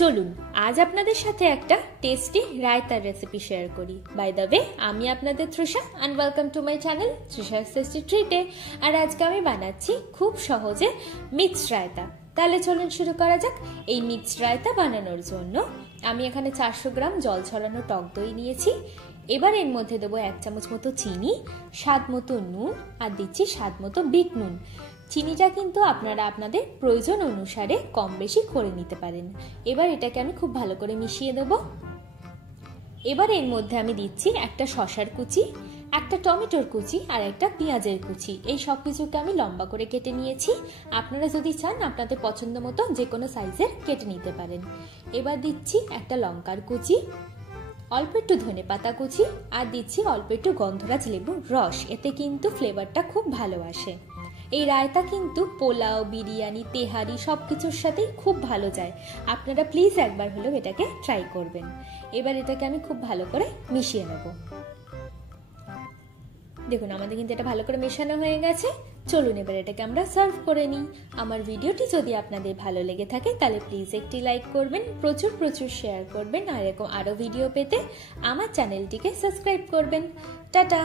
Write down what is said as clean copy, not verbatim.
চলুন আজ আপনাদের সাথে একটা টেস্টি রায়তার রেসিপি শেয়ার করি। বাই দ্য ওয়ে, আমি আপনাদের Trisha and welcome to my channel Trisha's tasty ট্রিটে। আর আজকে আমি বানাচ্ছি খুব সহজে মিক্সড রায়তা। তাহলে চলুন শুরু করা যাক। এই মিক্সড রায়তা বানানোর জন্য আমি এখানে 400 গ্রাম জল ছড়ানো টক দই নিয়েছি। এবার এর মধ্যে দেবো 1 চামচ মতো চিনি, স্বাদ মতো নুন আর দিচ্ছি স্বাদ মতো বিট নুন। চিনিটা কিন্তু আপনারা আপনাদের প্রয়োজন অনুসারে কম বেশি করে নিতে পারেন। এবার এটাকে আমি খুব ভালো করে মিশিয়ে দেব। এবার এর মধ্যে আমি দিচ্ছি একটা শসার কুচি, একটা টমেটোর কুচি আর একটা পেঁয়াজের কুচি। এই সব কিছুকে আমি লম্বা করে কেটে নিয়েছি। আপনারা যদি চান আপনাদের পছন্দ মতো যে কোনো সাইজের কেটে নিতে পারেন। এবার দিচ্ছি একটা লঙ্কার কুচি, অল্প একটু ধনেপাতা কুচি আর দিচ্ছি অল্প একটু গন্ধরাজ লেবুর রস। এতে কিন্তু ফ্লেভারটা খুব ভালো আসে। এই রায়তা কিন্তু পোলাও, বিরিয়ানি, তেহারি সব কিছুর সাথেই খুব ভালো যায়। আপনারা প্লিজ একবার হলেও এটাকে ট্রাই করবেন। এবার এটাকে আমি খুব ভালো করে মিশিয়ে নেব। দেখুন আমাদের কিন্তু এটা ভালো করে মেশানো হয়ে গেছে। চলুন এবার এটাকে আমরা সার্ভ করে নিই। আমার ভিডিওটি যদি আপনাদের ভালো লেগে থাকে তাহলে প্লিজ একটি লাইক করবেন, প্রচুর প্রচুর শেয়ার করবেন আর এরকম আরও ভিডিও পেতে আমার চ্যানেলটিকে সাবস্ক্রাইব করবেন। টাটা।